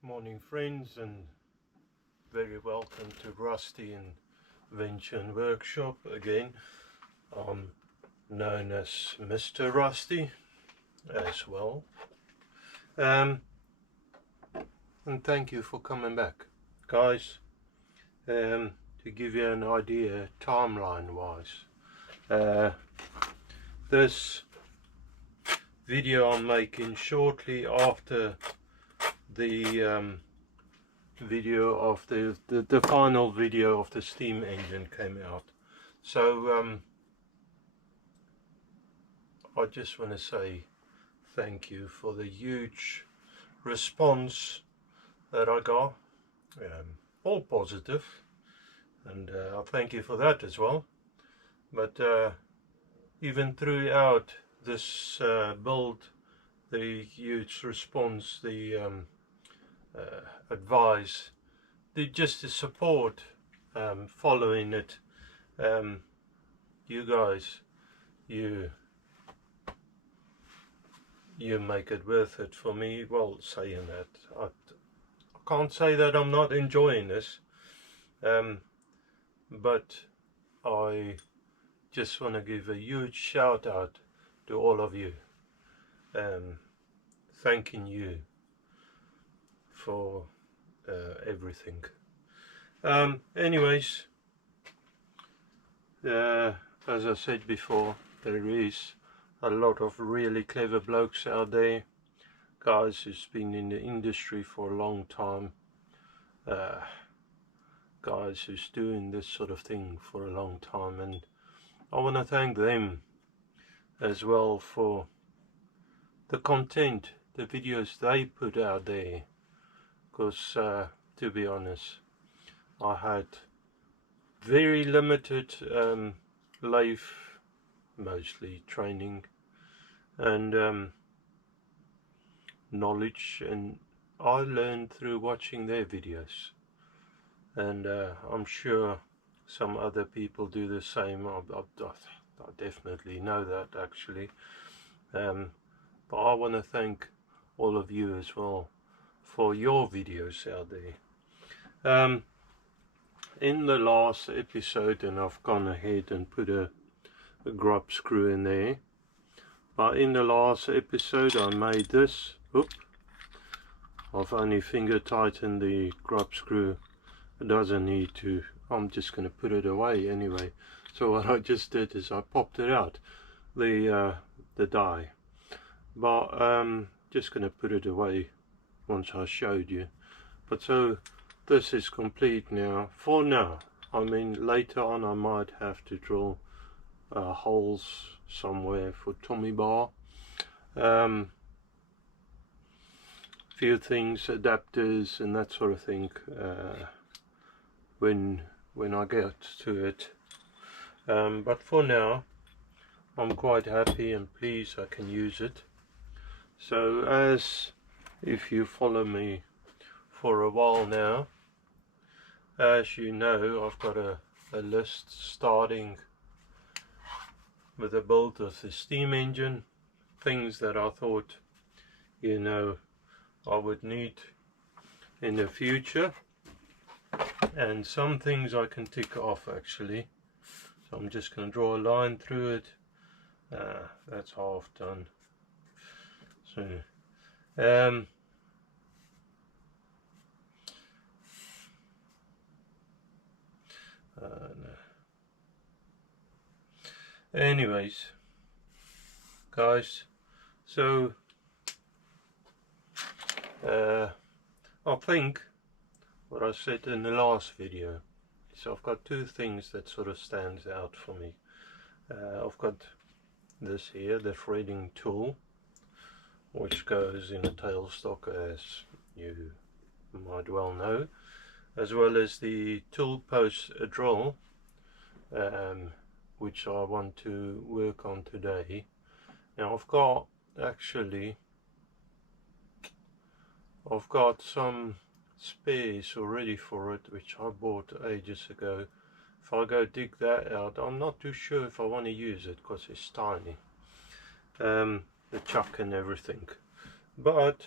Morning friends, and very welcome to Rusty Invention Workshop again. I'm known as Mr. Rusty as well, and thank you for coming back, guys. To give you an idea timeline wise, this video I'm making shortly after the video of the final video of the steam engine came out. So I just want to say thank you for the huge response that I got, all positive, and I thank you for that as well. But even throughout this build, the huge response, the advice, just the support following it, you guys, you make it worth it for me. Well, saying that, I can't say that I'm not enjoying this, but I just want to give a huge shout out to all of you, thanking you for everything. Anyways, as I said before, there is a lot of really clever blokes out there, guys who's been in the industry for a long time, guys who's doing this sort of thing for a long time, and I want to thank them as well for the content, the videos they put out there, because to be honest, I had very limited life, mostly training and knowledge, and I learned through watching their videos, and I'm sure some other people do the same. I definitely know that, actually, but I want to thank all of you as well for your videos out there. In the last episode, and I've gone ahead and put a grub screw in there, but in the last episode I made this. I've only finger tightened the grub screw. It doesn't need to, I'm just going to put it away anyway. So what I just did is I popped it out, the die, but just going to put it away once I showed you. But so this is complete now, for now. I mean, later on I might have to drill holes somewhere for tummy bar, few things, adapters and that sort of thing, when I get to it, but for now I'm quite happy and pleased I can use it. So, as if you follow me for a while now, as you know, I've got a list starting with the build of the steam engine, things that I thought, you know, I would need in the future, and some things I can tick off actually. So I'm just going to draw a line through it. That's half done. So no. Anyways, guys, so I think what I said in the last video, so I've got two things that sort of stands out for me. I've got this here, the threading tool, which goes in a tailstock, as you might well know, as well as the Toolpost drill, which I want to work on today. Now I've got some spares already for it, which I bought ages ago. If I go dig that out, I'm not too sure if I want to use it because it's tiny, the chuck and everything. But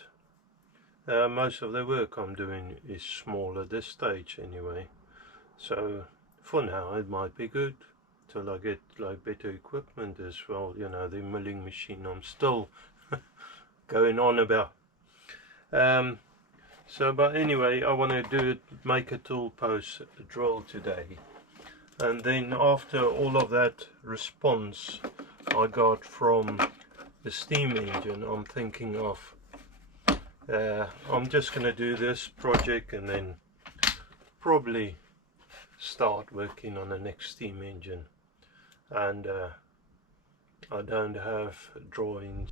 Most of the work I'm doing is small at this stage anyway, so for now it might be good till I get like better equipment as well, you know, the milling machine I'm still going on about. But anyway, I want to make a tool post drill today, and then after all of that response I got from the steam engine, I'm thinking of I'm just going to do this project and then probably start working on the next steam engine. And I don't have drawings.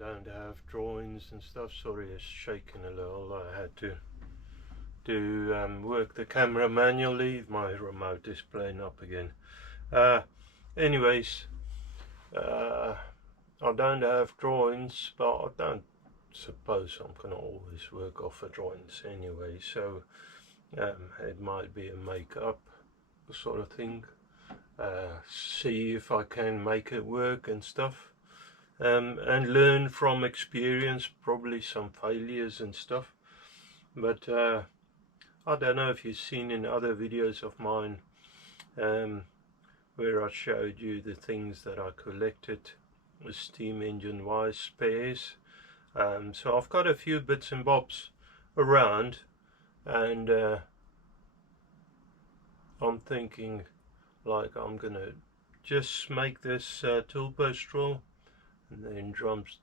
And stuff. Sorry, it's shaking a little. I had to work the camera manually. My remote is playing up again. Anyways, I don't have drawings, but I don't suppose I'm gonna always work off of drawings anyway, so it might be a make-up sort of thing. See if I can make it work and stuff, and learn from experience, probably some failures and stuff. But I don't know if you've seen in other videos of mine where I showed you the things that I collected with steam engine wise spares. So I've got a few bits and bobs around, and I'm thinking like I'm gonna just make this Toolpost drill and then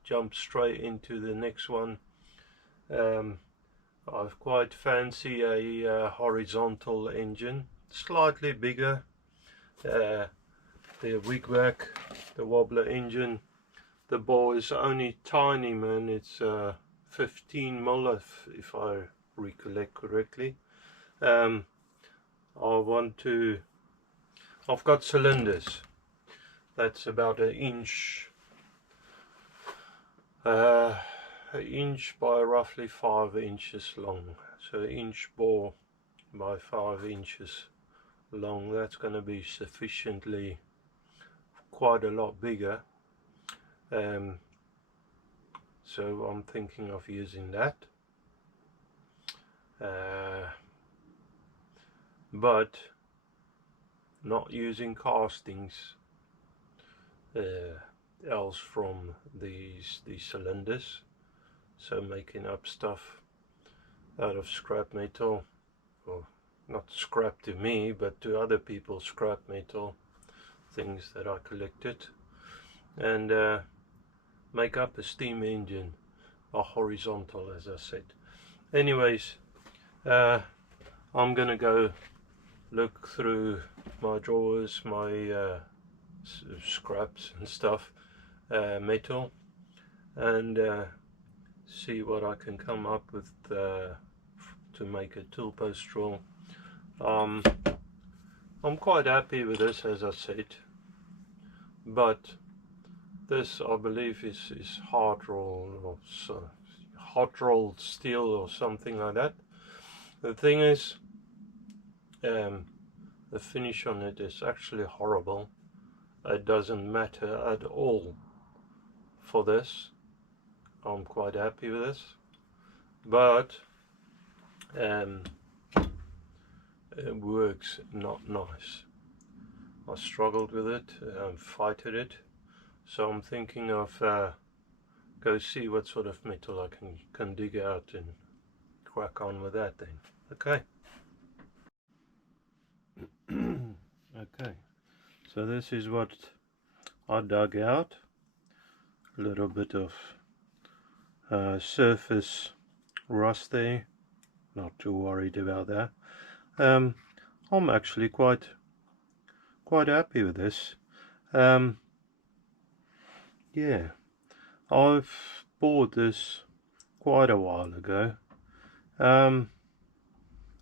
jump straight into the next one. I quite fancy a horizontal engine, slightly bigger. The wigback, the wobbler engine, the bore is only tiny, man. It's 15 mil if I recollect correctly. I've got cylinders that's about an inch by roughly 5 inches long, so an inch bore by 5 inches long. That's going to be sufficiently quite a lot bigger, so I'm thinking of using that, but not using castings else from these cylinders, so making up stuff out of scrap metal, or not scrap to me but to other people, scrap metal things that I collected, and make up a steam engine, a horizontal, as I said. Anyways, I'm gonna go look through my drawers, my scraps and stuff, metal, and see what I can come up with to make a Toolpost drill. I'm quite happy with this, as I said, but this I believe is hard rolled steel or something like that. The thing is, the finish on it is actually horrible. It doesn't matter at all for this. I'm quite happy with this, but it works not nice. I struggled with it, fighted it, so I'm thinking of go see what sort of metal I can dig out and crack on with that then. Okay. Okay, so this is what I dug out. A little bit of surface rust there, not too worried about that. I'm actually quite happy with this. Yeah, I've bought this quite a while ago. I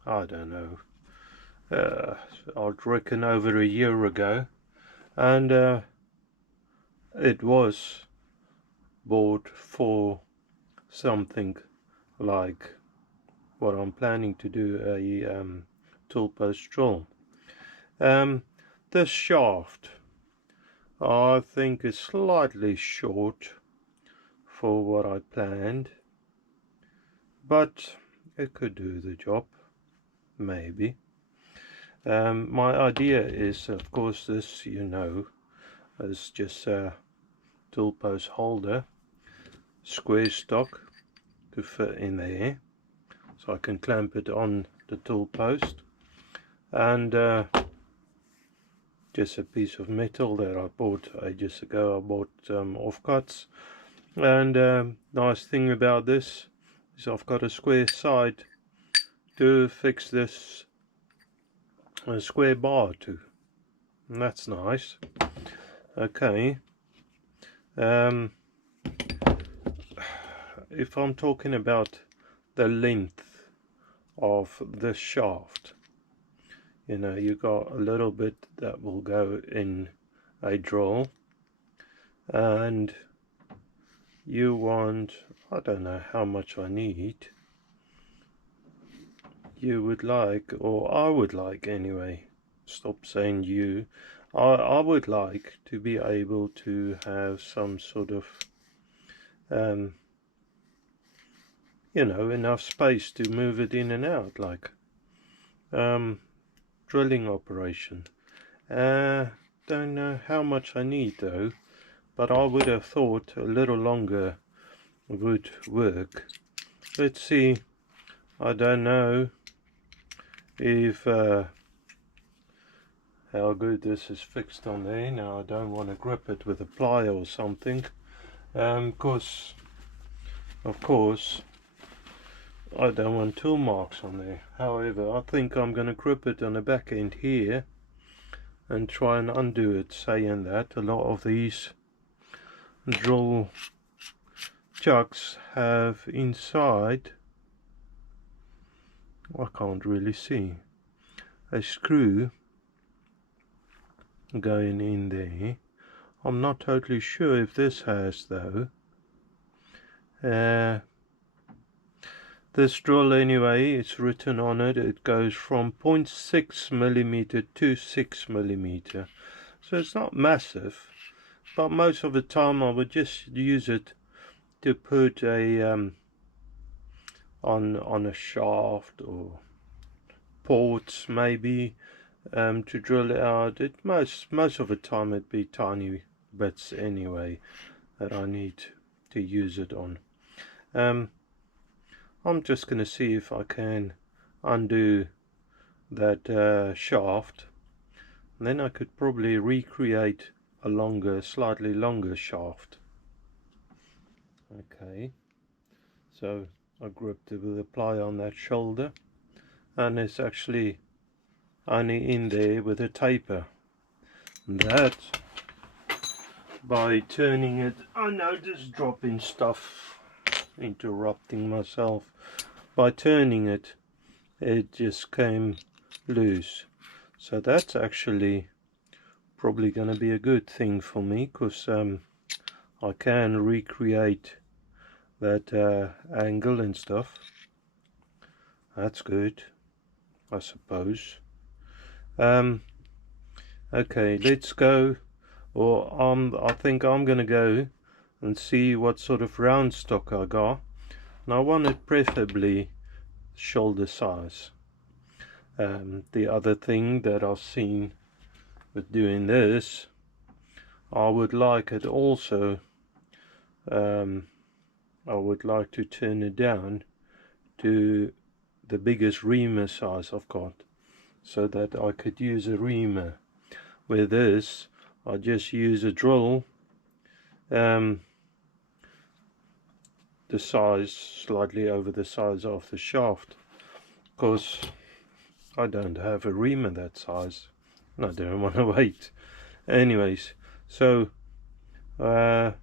don't know, I'd reckon over a year ago, and it was bought for something like what I'm planning to do, a Toolpost drill. This shaft I think is slightly short for what I planned, but it could do the job, maybe. My idea is, of course, this, you know, is just a Toolpost holder, square stock to fit in there, so I can clamp it on the Toolpost, and just a piece of metal that I bought ages ago. I bought offcuts, and nice thing about this is I've got a square side to fix this square bar to, and that's nice. Okay, if I'm talking about the length of the shaft, you know, you got a little bit that will go in a drill, and you want, I don't know how much I need. You would like, or I would like anyway, stop saying you, I would like to be able to have some sort of you know, enough space to move it in and out, like drilling operation. Don't know how much I need though, but I would have thought a little longer would work. Let's see. I don't know if how good this is fixed on there. Now I don't want to grip it with a plier or something, because of course I don't want tool marks on there. However, I think I'm going to grip it on the back end here and try and undo it. Saying that, a lot of these drill chucks have inside, I can't really see, a screw going in there. I'm not totally sure if this has though. This drill anyway, it's written on it, it goes from 0.6 millimeter to 6 millimeter, so it's not massive, but most of the time I would just use it to put a on a shaft or ports maybe, to drill it out. Most of the time it'd be tiny bits anyway that I need to use it on. I'm just going to see if I can undo that shaft, and then I could probably recreate a longer, slightly longer shaft. Okay, so I gripped it with a plier on that shoulder, and it's actually only in there with a taper. And that, by turning it, I know just dropping stuff, interrupting myself. By turning it, it just came loose. So that's actually probably going to be a good thing for me, because I can recreate that angle and stuff. That's good, I suppose. Okay, let's go, or I think I'm going to go and see what sort of round stock I got. And I want it preferably shoulder size. The other thing that I've seen with doing this, I would like it also, I would like to turn it down to the biggest reamer size I've got, so that I could use a reamer. With this, I just use a drill, the size slightly over the size of the shaft, because I don't have a reamer that size and I don't want to wait. Anyways, so I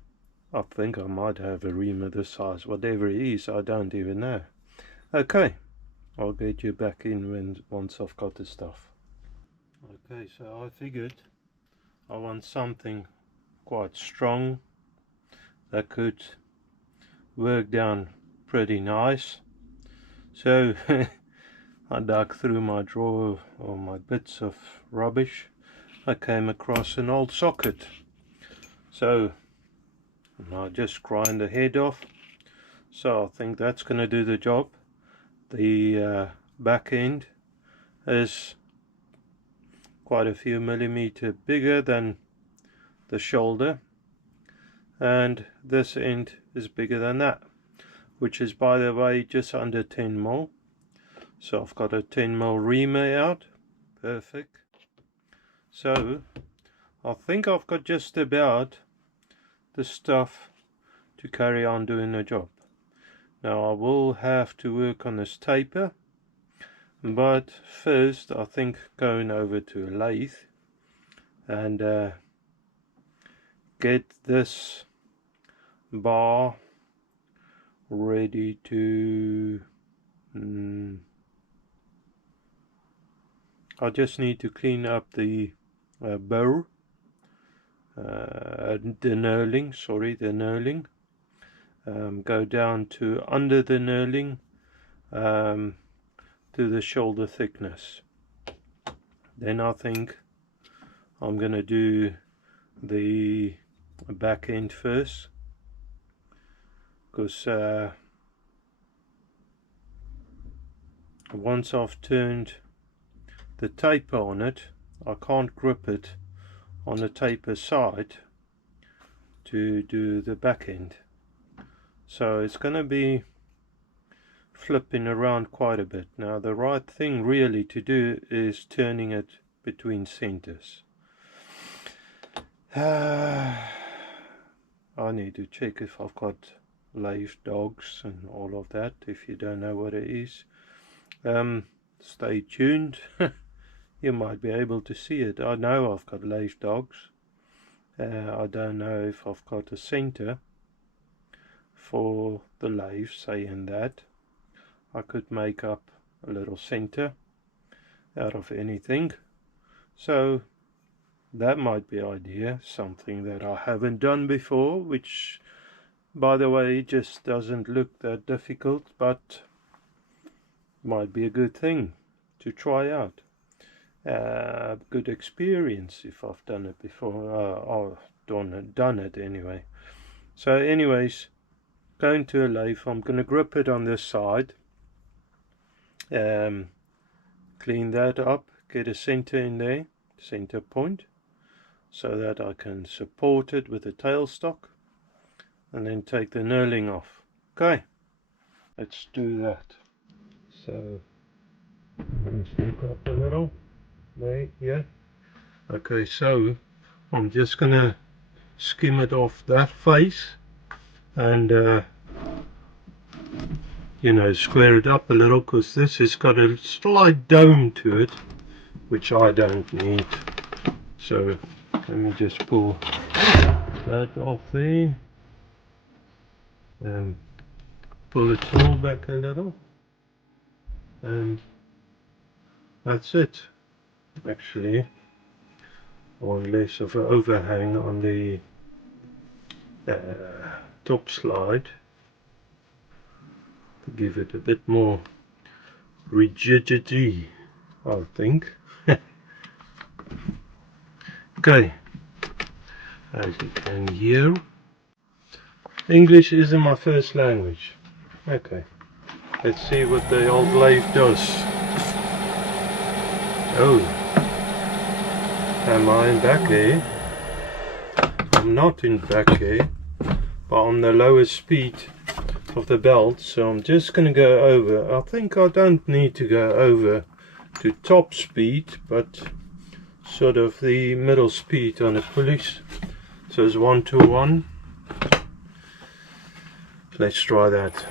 think I might have a reamer this size. Whatever it is, I don't even know. Okay, I'll get you back in once I've got the stuff. Okay, so I figured I want something quite strong that could work down pretty nice. So I dug through my drawer or my bits of rubbish. I came across an old socket. So I just grind the head off, So I think that's going to do the job. The back end is quite a few millimeter bigger than the shoulder, and this end is bigger than that, which is, by the way, just under 10mm. So I've got a 10mm reamer out. Perfect. So I think I've got just about the stuff to carry on doing the job. Now I will have to work on this taper, but first I think going over to a lathe and get this bar ready to I just need to clean up the bow, the knurling, go down to under the knurling to the shoulder thickness. Then I think I'm going to do the back end first, because once I've turned the taper on it, I can't grip it on the taper side to do the back end, so it's going to be flipping around quite a bit. Now the right thing really to do is turning it between centers. I need to check if I've got lathe dogs and all of that. If you don't know what it is, stay tuned. You might be able to see it. I know I've got lathe dogs. I don't know if I've got a center for the lathe, saying that I could make up a little center out of anything. So that might be idea, something that I haven't done before, which by the way just doesn't look that difficult, but might be a good thing to try out. Good experience if I've done it before. I've done it anyway. So anyways, going to a lathe, I'm going to grip it on this side, clean that up, get a center in there, center point, so that I can support it with the tailstock, and then take the knurling off. Okay, let's do that. So let's look up a little there, yeah. Okay, so I'm just gonna skim it off that face and you know, square it up a little, because this has got a slight dome to it, which I don't need. So let me just pull that off there and pull the tool back a little, and that's it. Actually, or less of an overhang on the top slide to give it a bit more rigidity, I think. Okay, as you can hear, English isn't my first language. Okay, let's see what the old lathe does. Oh, am I in back here? I'm not in back here, but on the lowest speed of the belt, so I'm just going to go over. I think I don't need to go over to top speed, but sort of the middle speed on the pulleys. So it's 1 to 1. Let's try that.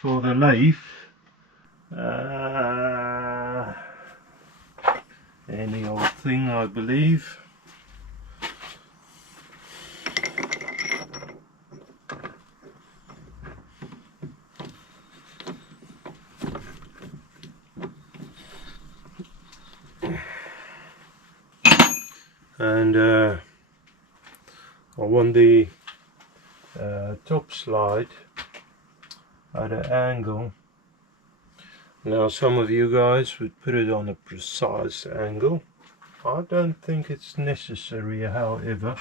for the lathe. Any old thing, I believe. And I want the top slide at an angle. Now some of you guys would put it on a precise angle. I don't think it's necessary, however.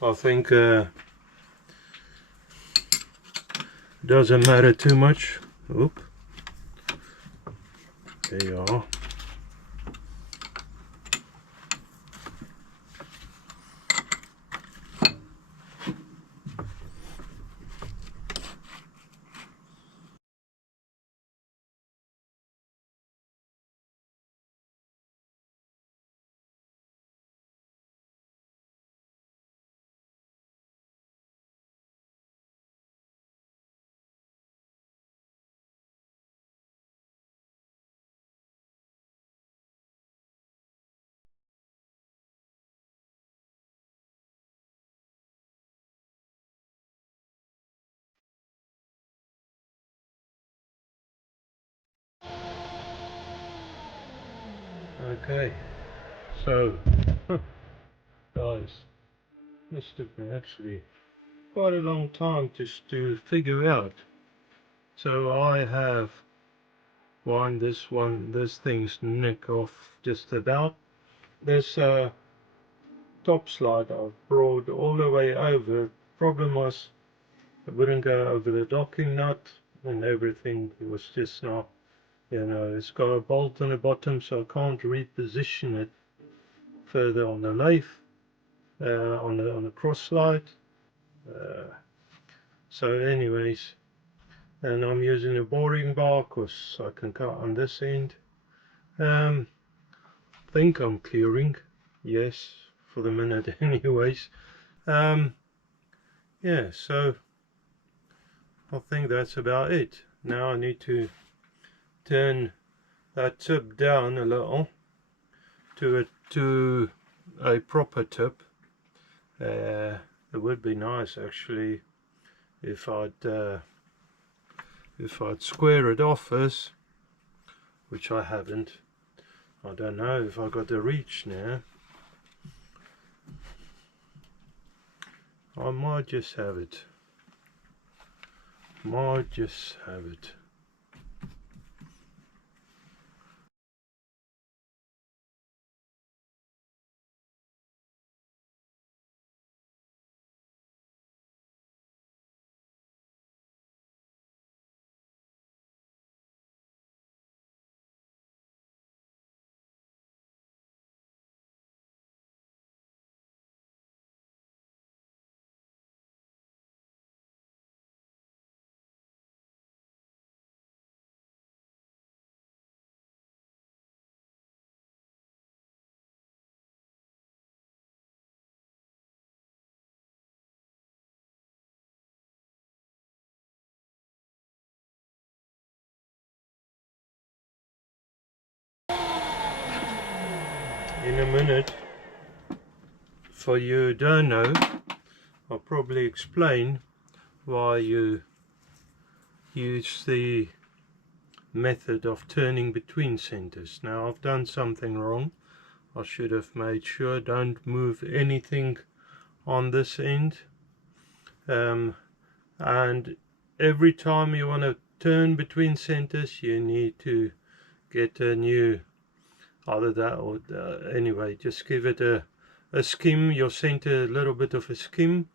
I think doesn't matter too much. Oop. There you are. Okay, so guys, this took me actually quite a long time just to figure out. So I have wind this thing's neck off just about. This top slide I've brought all the way over. Problem was it wouldn't go over the docking nut and everything. It was just not, you know, it's got a bolt on the bottom, so I can't reposition it further on the lathe, on the cross slide. So anyways, and I'm using a boring bar because I can cut on this end. Think I'm clearing, yes, for the minute anyways. Yeah, so I think that's about it. Now I need to turn that tip down a little to a proper tip. It would be nice actually if I'd square it off first, which I haven't. I don't know if I got the reach now. I might just have it. Might just have it. In a minute, for you who don't know, I'll probably explain why you use the method of turning between centers. Now I've done something wrong. I should have made sure don't move anything on this end, and every time you want to turn between centers you need to get a new, either that or anyway, just give it a skim, your center, a little bit of a skim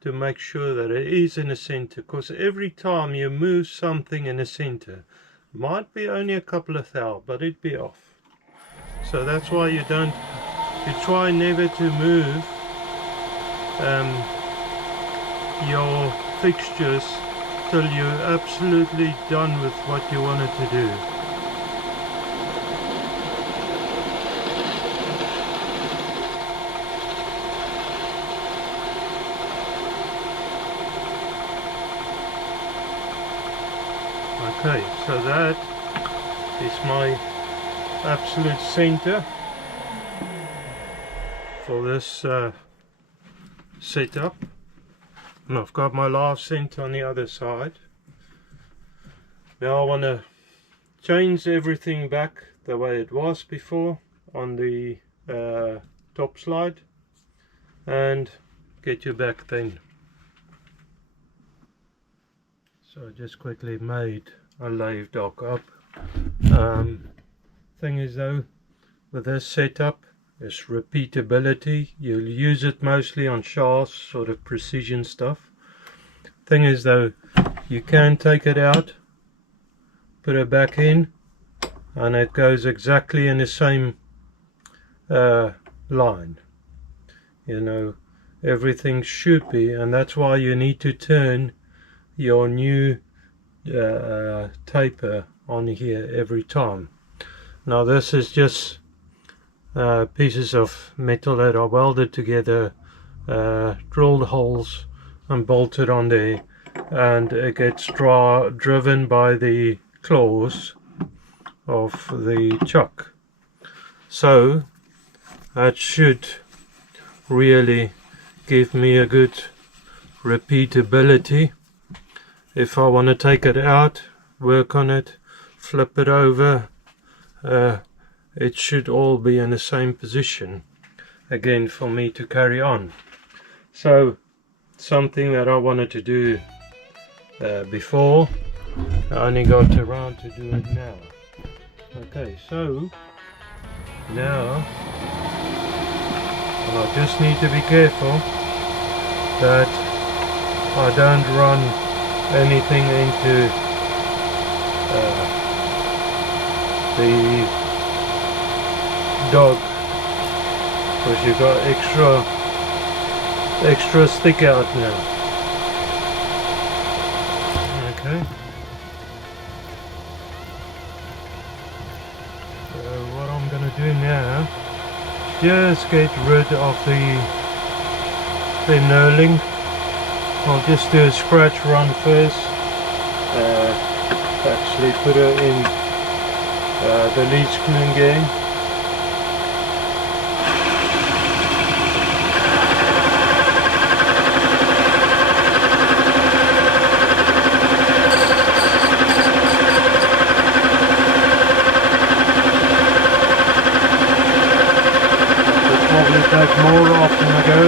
to make sure that it is in the center, because every time you move something in the center, might be only a couple of thou, but it'd be off. So that's why you try never to move your fixtures till you're absolutely done with what you wanted to do. Okay, so that is my absolute center for this setup, and I've got my live center on the other side. Now I want to change everything back the way it was before on the top slide and get you back then. So I just quickly made a lathe dock up. Thing is though, with this setup is repeatability. You'll use it mostly on shafts, sort of precision stuff. Thing is though, you can take it out, put it back in, and it goes exactly in the same line. You know, everything should be, and that's why you need to turn your new taper on here every time. Now this is just pieces of metal that are welded together, drilled holes and bolted on there, and it gets driven by the claws of the chuck. So that should really give me a good repeatability. If I want to take it out, work on it, flip it over, it should all be in the same position again for me to carry on. So something that I wanted to do before, I only got around to do it now. Okay, so now I just need to be careful that I don't run anything into the dog, because you've got extra stick out now. Okay, so what I'm going to do now, just get rid of the knurling. I'll just do a scratch run first, actually put it in the lead screw again. I'll probably take more off when I go.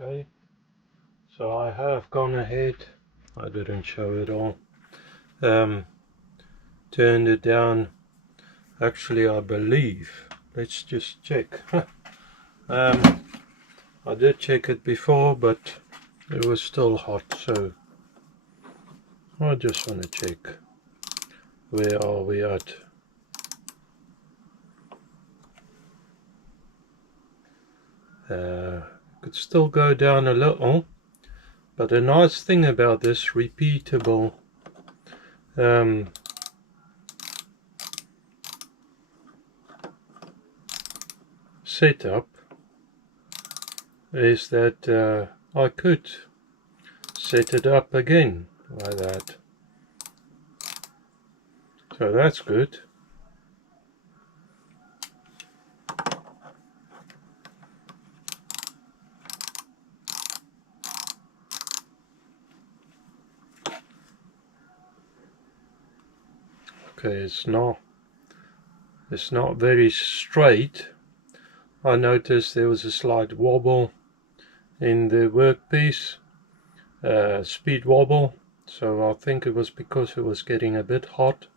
Okay, so I have gone ahead, I didn't show it all, turned it down. Actually, I believe, let's just check. I did check it before, but it was still hot, so I just want to check. Where are we at? Could still go down a little, but the nice thing about this repeatable setup is that I could set it up again like that. So that's good. Okay, it's not very straight. I noticed there was a slight wobble in the workpiece, speed wobble, so I think it was because it was getting a bit hot.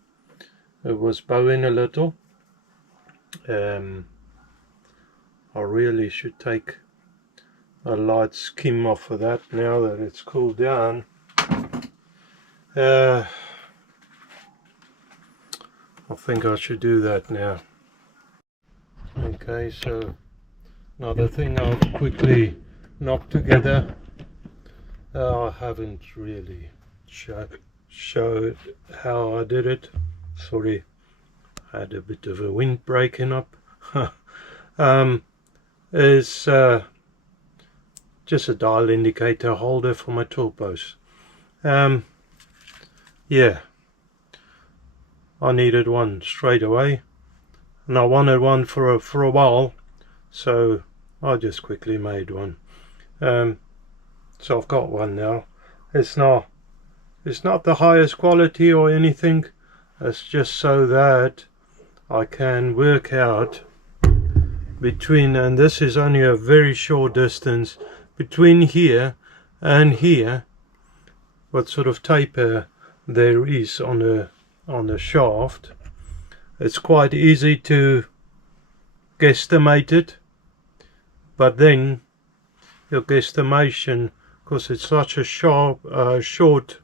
It was bowing a little. I really should take a light skim off of that now that it's cooled down. I think I should do that now. Okay, so another thing I'll quickly knock together. I haven't really showed how I did it. Sorry, I had a bit of a wind breaking up. Is just a dial indicator holder for my Toolpost. Yeah, I needed one straight away, and I wanted one for a while, so I just quickly made one. So I've got one now. It's not the highest quality or anything. It's just so that I can work out between, and this is only a very short distance between here and here, what sort of taper there is on the shaft. It's quite easy to guesstimate it, but then your guesstimation, because it's such a short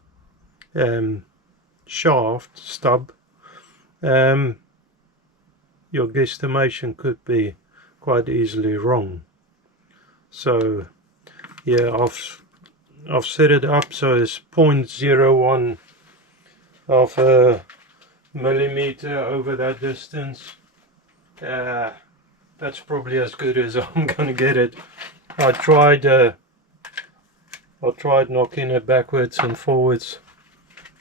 shaft stub, your guesstimation could be quite easily wrong. So yeah, I've set it up so it's 0.01 of a millimeter over that distance. That's probably as good as I'm gonna get it. I tried knocking it backwards and forwards,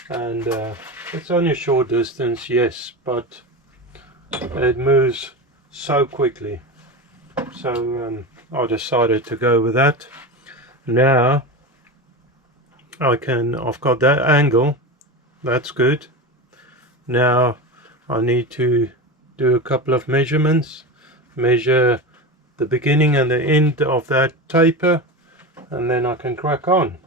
and it's only a short distance, yes, but it moves so quickly. So I decided to go with that. Now I've got that angle, that's good. Now I need to do a couple of measurements, measure the beginning and the end of that taper, and then I can crack on.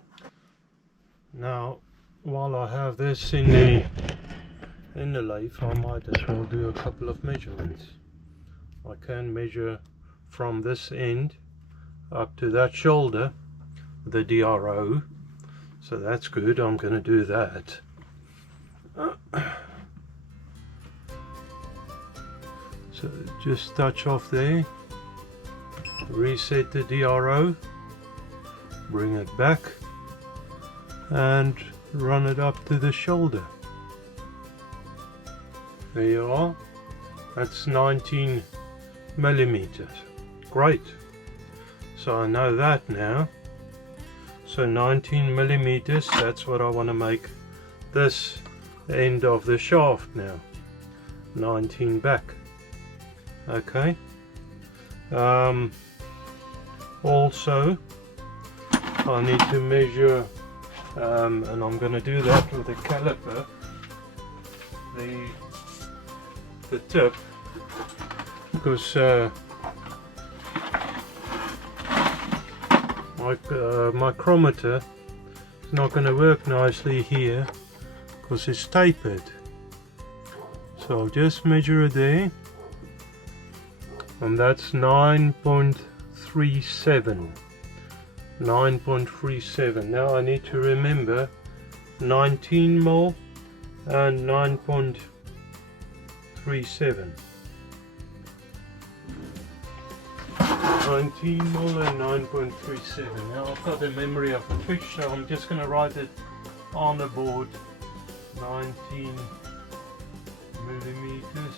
Now while I have this in the lathe, I might as well do a couple of measurements. I can measure from this end up to that shoulder, the DRO, so that's good. I'm going to do that. So just touch off there, reset the DRO, bring it back and run it up to the shoulder. There you are. That's 19 millimeters. Great. So I know that now. So 19 millimeters, that's what I want to make this end of the shaft now. 19 back. Okay. Also I need to measure, and I'm going to do that with a caliper, the tip, because my micrometer is not going to work nicely here because it's tapered. So I'll just measure it there, and that's 9.37. 9.37. Now I need to remember 19 mil and 9.37. 19 mil and 9.37. Now I've got the memory of a fish, so I'm just going to write it on the board. 19 millimeters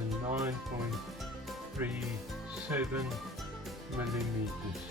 and 9.37 millimeters.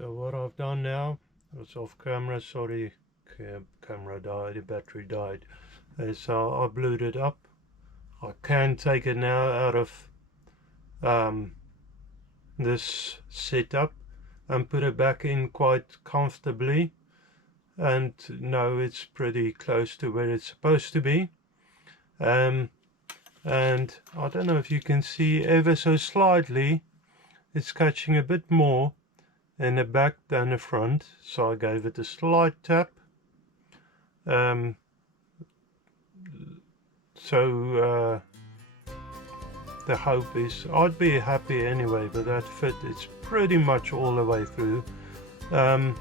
So what I've done now, it's off camera, sorry, camera died, the battery died, so I blued it up. I can take it now out of this setup and put it back in quite comfortably, and now it's pretty close to where it's supposed to be. And I don't know if you can see ever so slightly it's catching a bit more in the back than the front, so I gave it a slight tap. The hope is, I'd be happy anyway, but that fit, it's pretty much all the way through. But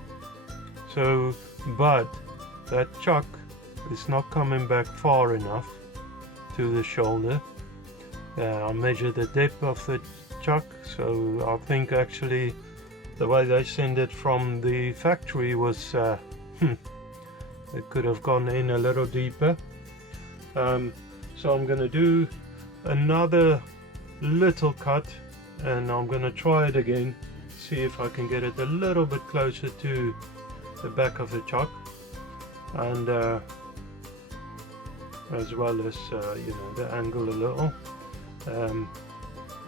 that chuck is not coming back far enough to the shoulder. I measured the depth of the chuck, so I think actually the way they sent it from the factory was it could have gone in a little deeper. So I'm going to do another little cut, and I'm going to try it again, see if I can get it a little bit closer to the back of the chuck, and as well as the angle a little.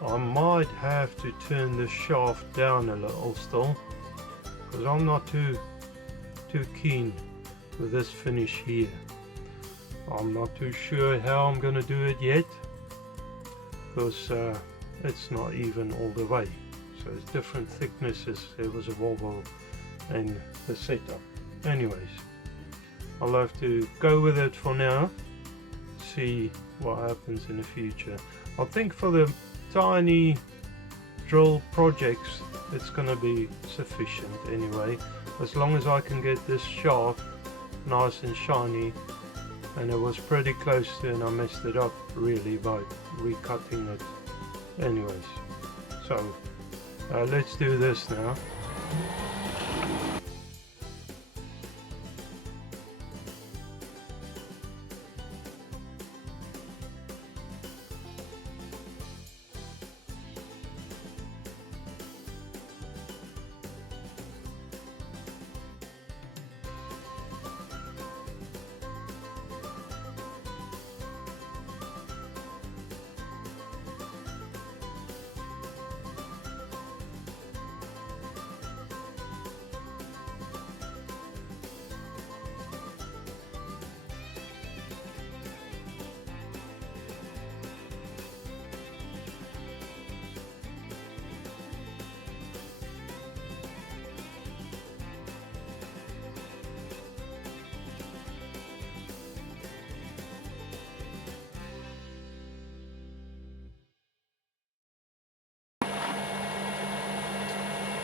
I might have to turn the shaft down a little still, because I'm not too keen with this finish here. I'm not too sure how I'm going to do it yet, because it's not even all the way, so it's different thicknesses. There was a wobble in the setup. Anyways, I'll have to go with it for now, see what happens in the future. I think for the tiny drill projects it's going to be sufficient anyway, as long as I can get this shaft nice and shiny. And it was pretty close to, and I messed it up really by recutting it. Anyways, so let's do this now.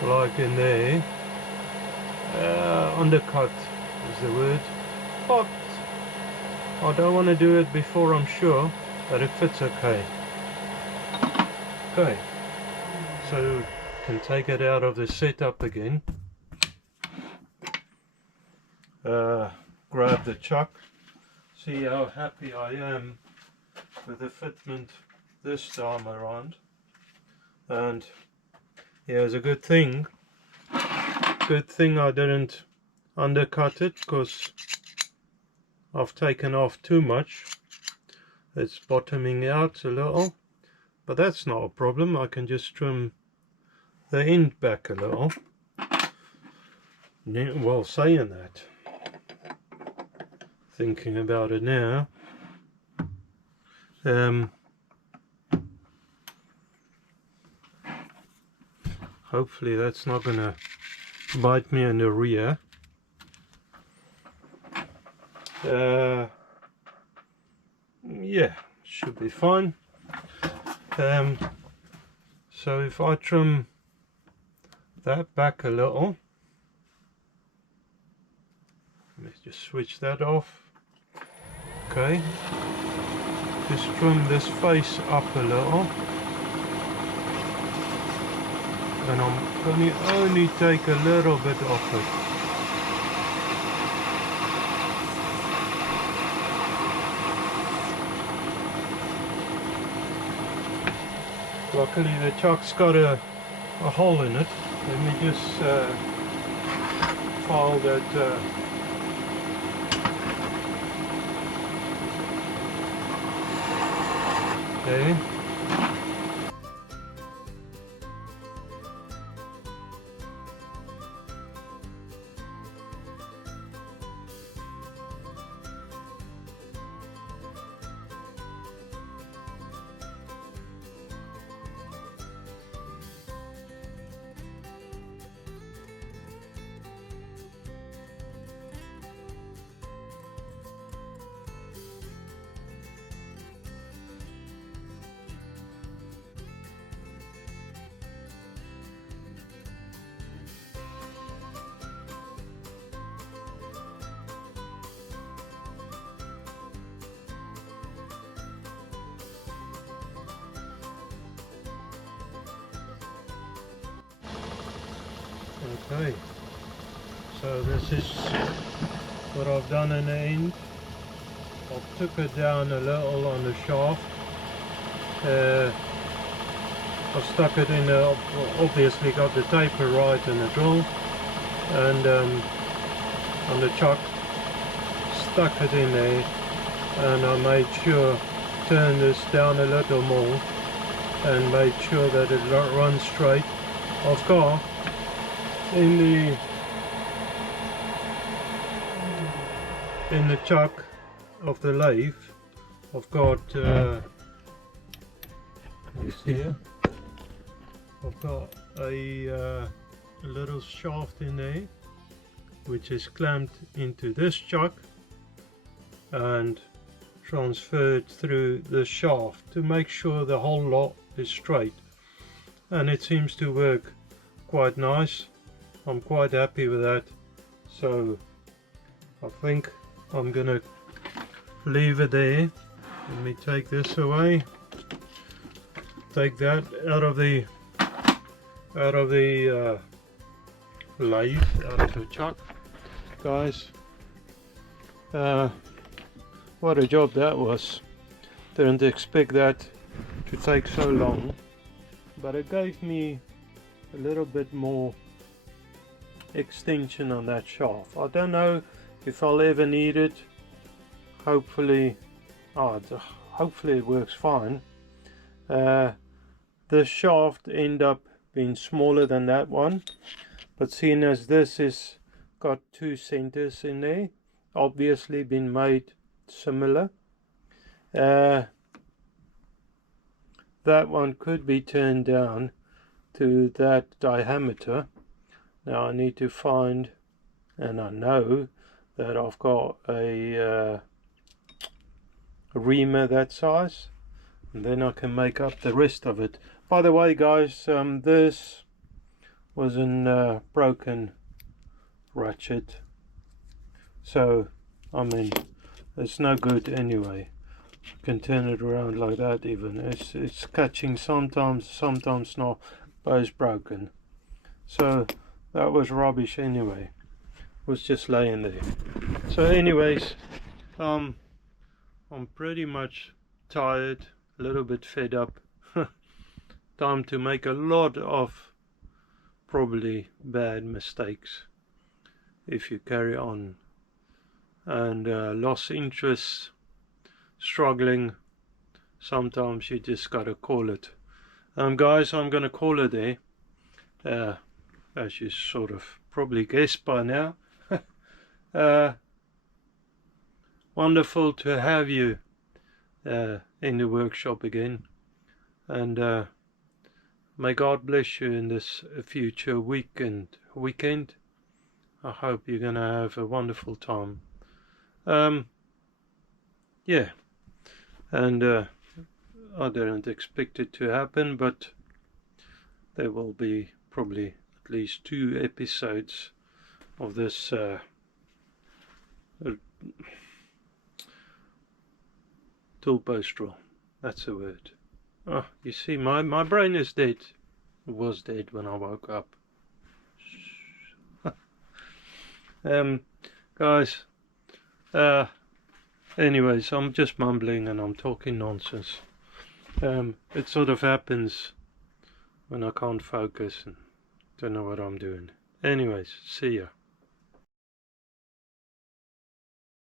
Like in there, undercut is the word, but I don't want to do it before I'm sure that it fits okay. Okay, so can take it out of the setup again, grab the chuck, see how happy I am with the fitment this time around. And yeah, it's a good thing I didn't undercut it, because I've taken off too much. It's bottoming out a little, but that's not a problem. I can just trim the end back a little. Well, saying that, thinking about it now, hopefully that's not gonna bite me in the rear. Yeah, should be fine. So if I trim that back a little, let's just switch that off. Okay, just trim this face up a little, and I'm going to only take a little bit off it. Luckily the chuck's got a hole in it. Let me just file that there. Okay, so this is what I've done in the end. I took it down a little on the shaft. I stuck it in the, obviously got the taper right in the drill, and on the chuck, stuck it in there, and I made sure, turn this down a little more and made sure that it runs straight. I've got in the chuck of the lathe, I've got you see here, I've got a little shaft in there which is clamped into this chuck and transferred through the shaft to make sure the whole lot is straight, and it seems to work quite nice. I'm quite happy with that, so I think I'm gonna leave it there. Let me take this away, take that out of the lathe, out of the chuck. Guys, what a job that was. Didn't expect that to take so long, but it gave me a little bit more extension on that shaft. I don't know if I'll ever need it. Hopefully hopefully it works fine. The shaft end up being smaller than that one, but seeing as this is got two centers in there, obviously been made similar, that one could be turned down to that diameter. Now I need to find, and I know that I've got a reamer that size, and then I can make up the rest of it. By the way guys, this was a broken ratchet, so I mean it's no good anyway. I can turn it around like that even. It's catching sometimes not, but it's broken. So that was rubbish anyway. It was just laying there. So anyways, I'm pretty much tired, a little bit fed up. Time to make a lot of probably bad mistakes if you carry on, and lost interest, struggling. Sometimes you just gotta call it. Guys, I'm gonna call it there. As you sort of probably guessed by now. Wonderful to have you in the workshop again, and may God bless you in this future weekend. I hope you're gonna have a wonderful time. Yeah, and I didn't expect it to happen, but there will be probably at least 2 episodes of this Toolpost drill. That's the word. Oh, you see, my brain is dead. It was dead when I woke up. Guys, anyways, I'm just mumbling and I'm talking nonsense. It sort of happens when I can't focus and don't know what I'm doing. Anyways, see ya.